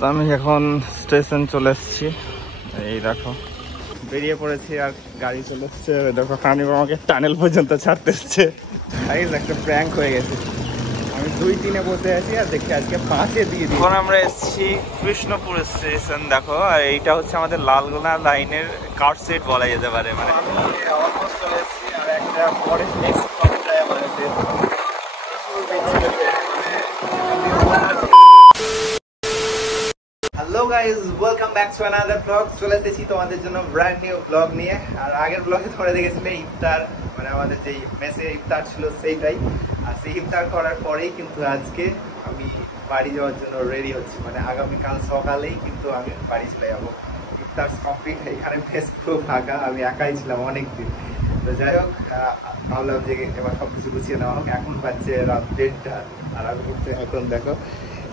তো আমি এখন স্টেশন চলে এসেছি। এই দেখো বেরিয়ে পড়েছি আর গাড়ি চলে এসছে। দেখো কানিব আমাকে টানেল পর্যন্ত ছাড়তে এসছে। একটা প্র্যাঙ্ক হয়ে গেছে। আমি 2-3-এ বসে আছি আর দেখি আজকে 5-এ দিয়ে দিই। এখন আমরা এসেছি কৃষ্ণপুর স্টেশন। দেখো আর এইটা হচ্ছে আমাদের লালগোলা লাইনের কার সেট বলা যেতে পারে। মানে আমি অলমোস্ট চলে এসেছি আর একটা পরে নেক্সট স্টপটাই আমাদের hello guys, welcome back to another blog. চলে এসেছি তোমাদের জন্য ব্র্যান্ড নিউ ব্লগ নিয়ে। আর আগের ব্লগে তোমরা দেখেছিলে ইফতার, মানে আমাদের যেই মেসে ইফতার ছিল সেইটাই। আর সেই ইফতার করার পরেই কিন্তু আজকে আমি বাড়ি যাওয়ার জন্য রেডি হচ্ছি। মানে আগামীকাল সকালেই কিন্তু আমি বাড়ি চলে যাবো। ইফতার কমপ্লিট। এখানে বেশ খুব ফাঁকা, আমি একাই ছিলাম অনেকদিন। তো যাই হোক, ভাবলাম যে এবার সব কিছু গুছিয়ে নেওয়া হোক। এখন পাচ্ছে রাত 1:30 আর আমি কিন্তু এখন দেখো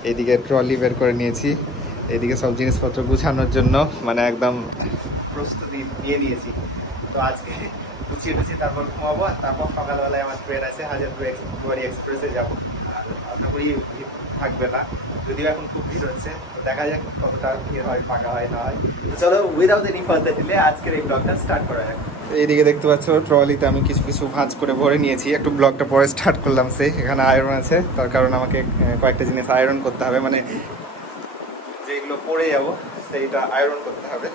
এইদিকে ট্রলি বের করে নিয়েছি। এদিকে সব জিনিসপত্র গুছানোর জন্য মানে একদম প্রস্তুতি নিয়ে নিয়েছি। তো আজকে গুছিয়ে টুছিয়ে তারপর ঘুমাবো। আর তারপর সকালবেলায় আমার ট্রেন আছে হাজারপুর এক্সপ্রেসে যাবো। আর আশা করি ভিড় থাকবে না, যদিও এখন খুব ভিড় হচ্ছে। তো দেখা যাক কতটা ভিড় হয়, ফাঁকা হয় না হয়। তো চলো উইদাউট এনি ফার্দার ডিলে আজকের এই ব্লগটা স্টার্ট করা যাক। এইদিকে দেখতে পাচ্ছ ট্রলিতে আমি কিছু কিছু ভাঁজ করে ভরে নিয়েছি। একটু ব্লগটা পরে স্টার্ট করলাম। এখানে আয়রন আছে, তার কারণ আমাকে কয়েকটা জিনিস আয়রন করতে হবে। মানে যেগুলো পরে যাবো সেইটা আয়রন করতে হবে।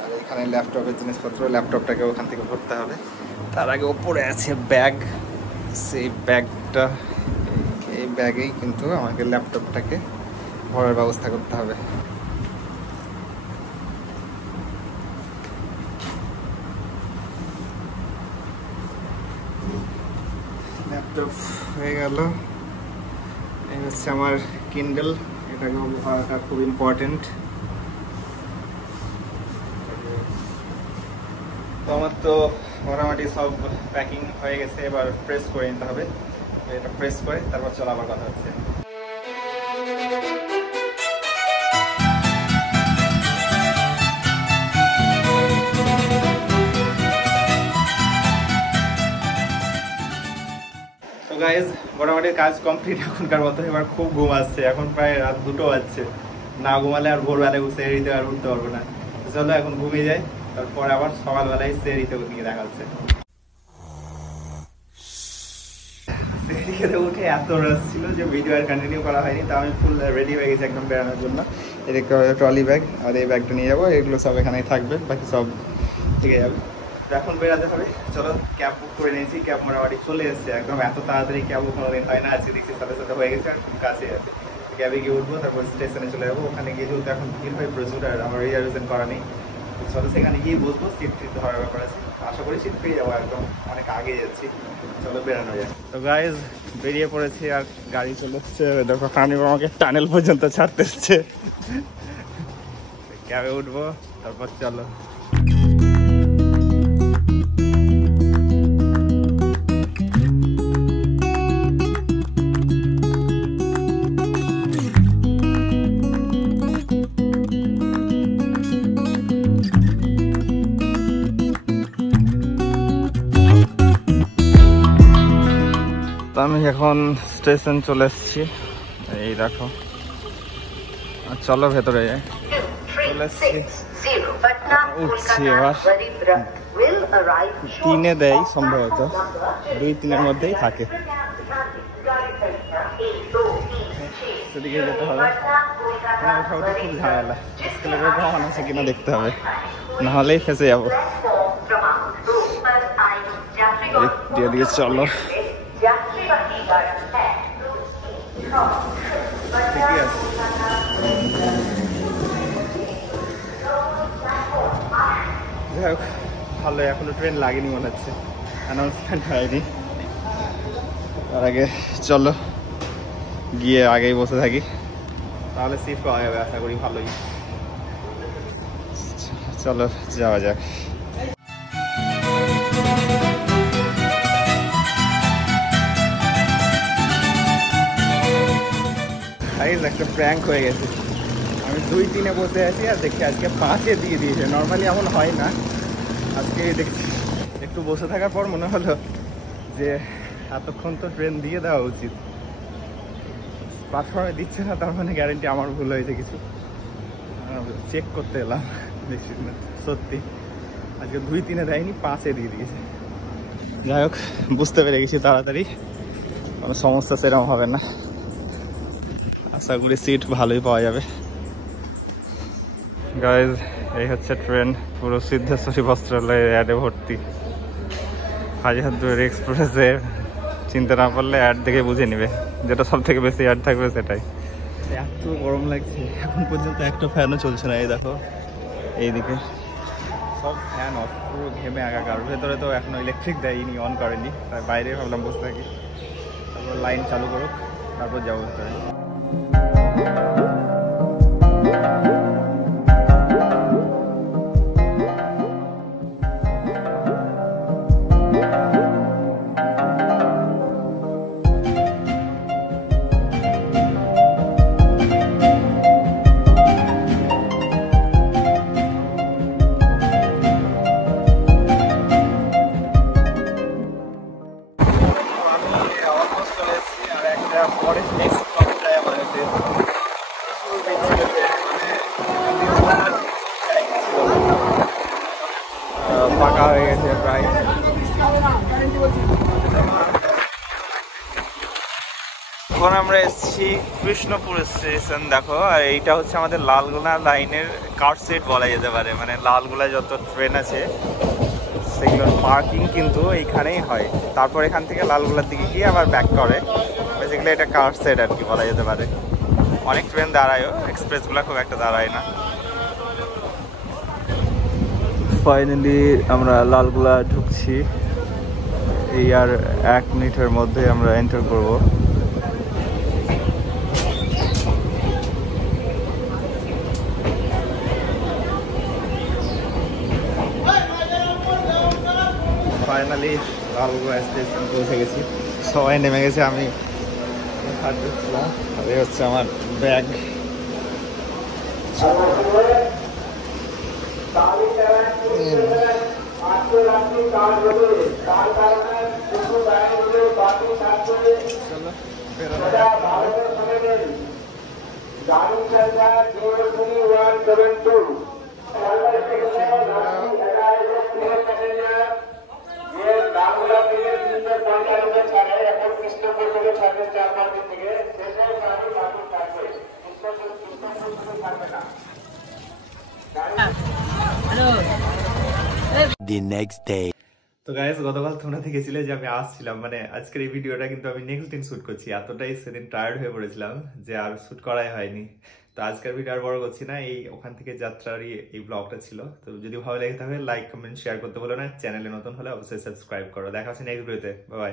আর এখানে ল্যাপটপের জিনিসপত্র, ল্যাপটপটাকে ওখান থেকে ভরতে হবে। তার আগে ওপরে আছে ব্যাগ। সেই ব্যাগটা, এই ব্যাগেই কিন্তু আমাকে ল্যাপটপটাকে ভরার ব্যবস্থা করতে হবে। ল্যাপটপ হয়ে গেল। এই হচ্ছে আমার কিন্ডল, এটাকে ভরাটা খুব ইম্পর্টেন্ট। তো আমার তো মোটামুটি সব প্যাকিং হয়ে গেছে, এবার প্রেস করে নিতে হবে। এটা প্রেস করে তারপর চলো আবার কথা হচ্ছে। তো গাইজ মোটামুটি কাজ কমপ্লিট এখনকার মতো। এবার খুব ঘুম আসছে, এখন প্রায় রাত 2টো বাজছে। না ঘুমালে আর ভোরবেলায় সেরিতে আর উঠতে পারবো না। চলো এখন ঘুমিয়ে যাই, তারপরে আবার সকালবেলায় সেরিতে নিয়ে দেখা হচ্ছে। সেরি খেতে উঠে এত রস ছিল যে ভিডিও আর কন্টিনিউ করা হয়নি। তো আমি ফুল রেডি হয়ে গেছি একদম বেড়ানোর জন্য। এদিকে ট্রলি ব্যাগ আর এই ব্যাগটা নিয়ে যাবো, এগুলো সব এখানেই থাকবে, বাকি সব ঠিক যাবে। তো এখন বেড়াতে হবে। চলো ক্যাব বুক করে নিয়েছি, ক্যাব মোটামুটি চলে এসছে একদম। এত তাড়াতাড়ি ক্যাবও কোনোদিন হয় না, আজকে দেখছি সাথে সাথে হয়ে গেছে, আর খুব কাছে আছে। ক্যাবে গিয়ে উঠবো, তারপর স্টেশনে চলে যাবো। ওখানে গিয়ে যেহেতু এখন ভিড় হয় প্রচুর, আর আমার রিজার্ভেশন করা নেই। চলো সেখানে গিয়ে বসবো, সিট টিট ধরার ব্যাপার আছে। আশা করি সিট পেয়ে যাবো, একদম অনেক আগে যাচ্ছি। চলো বেড়ানো যায়। তো গাইজ বেরিয়ে পড়েছি আর গাড়ি চলে এসছে। দেখো কানিব আমাকে টানেল পর্যন্ত ছাড়তে এসছে। ক্যাবে উঠবো, তারপর চলো। তো আমি এখন স্টেশন চলে এসেছি। এই দেখো, চলো ভেতরে যাই। চলে এসেছি, উঠছি এবার। 3-এ দেয় সম্ভবত, 2-3-এর মধ্যেই থাকে। সেদিকে যেতে হবে। ওঠা উঠে খুব ঝামেলা, স্কেলের ভ্রমণ আছে কিনা দেখতে হবে, নাহলেই ফেসে যাবো। এদিকে চলো। ঠিকই আছে। যাই হোক ভালো, এখনো ট্রেন লাগেনি মনে হচ্ছে, অ্যানাউন্সমেন্ট হয়নি। তার আগে চলো গিয়ে আগেই বসে থাকি, তাহলে সিট পাওয়া যাবে আশা করি ভালোই। চলো যাওয়া যাক। একটা প্র্যাঙ্ক হয়ে গেছে। আমি 2-3-এ বসে আছি আর দেখি আজকে 5-এ দিয়ে দিয়েছে। নর্মালি এমন হয় না, আজকে দেখছি একটু বসে থাকার পর মনে হলো যে এতক্ষণ তো ট্রেন দিয়ে দেওয়া উচিত। প্ল্যাটফর্মে দিচ্ছে না তার মানে গ্যারেন্টি আমার ভুল হয়েছে কিছু। চেক করতে এলাম, বেশি না সত্যি আজকে 2-3-এ দেয়নি, 5-এ দিয়ে দিয়েছে। যাই হোক, বুঝতে পেরে গেছি তাড়াতাড়ি কোনো সমস্যা সেরকম হবে না, আশা করি সিট ভালোই পাওয়া যাবে। গাইজ, এই হচ্ছে ট্রেন, পুরো সিদ্ধেশ্বরী বস্ত্রালয়ের অ্যাডে ভর্তি। হাজিহাতুর এক্সপ্রেসের চিন্তা না করলে অ্যাড দেখে বুঝে নিবে, যেটা সব থেকে বেশি অ্যাড থাকবে সেটাই। এত গরম লাগছে, এখন পর্যন্ত একটা ফ্যানও চলছে না। এই দেখো এইদিকে সব ফ্যান অফ, পুরো ঘেমে একাকার। ভেতরে তো এখনো ইলেকট্রিক দেয়নি, অন করেনি, তাই বাইরে ভাবলাম বসে থাকি, তারপর লাইন চালু করুক, তারপর যাবো ভেতরে। ফাঁকা হয়ে গেছে প্রায়। এখন আমরা এসেছি কৃষ্ণপুর স্টেশন, দেখো। আর এইটা হচ্ছে আমাদের লালগোলা লাইনের কার সেট বলা যেতে পারে, মানে লালগোলায় যত ট্রেন আছে সেগুলোর পার্কিং কিন্তু এইখানেই হয়। তারপর এখান থেকে লালগোলার দিকে গিয়ে আবার ব্যাক করে, বেসিক্যালি এটা কার সেট আর কি বলা যেতে পারে। অনেক ট্রেন দাঁড়ায়ও, এক্সপ্রেসগুলো খুব একটা দাঁড়ায় না। ফাইনালি আমরা লালগোলা ঢুকছি, এই আর 1 মিনিটের মধ্যে আমরা এন্টার করব। ফাইনালি লালগোলা স্টেশন পৌঁছে গেছি, সবাই নেমে গেছে। আমি হাত দিচ্ছিলাম, আর এই হচ্ছে আমার ব্যাগ। The next day. তো গাইস, গতকাল তোমরা দেখেছিলে যে আমি আসছিলাম, মানে আজকের এই ভিডিওটা কিন্তু আমি নেক্সট দিন শুট করছি। এতটাই সেদিন টায়ার্ড হয়ে পড়েছিলাম যে আর শুট করাই হয়নি। তো আজকের ভিডিও আর বড় করছি না, এই ওখান থেকে যাত্রারই এই ব্লগটা ছিল। তো যদি ভালো লেগে থাকে লাইক কমেন্ট শেয়ার করতে বলো না, চ্যানেলে নতুন হলে অবশ্যই সাবস্ক্রাইব করো। দেখা হচ্ছে নেক্সট ভিডিওতে, বাই বাই।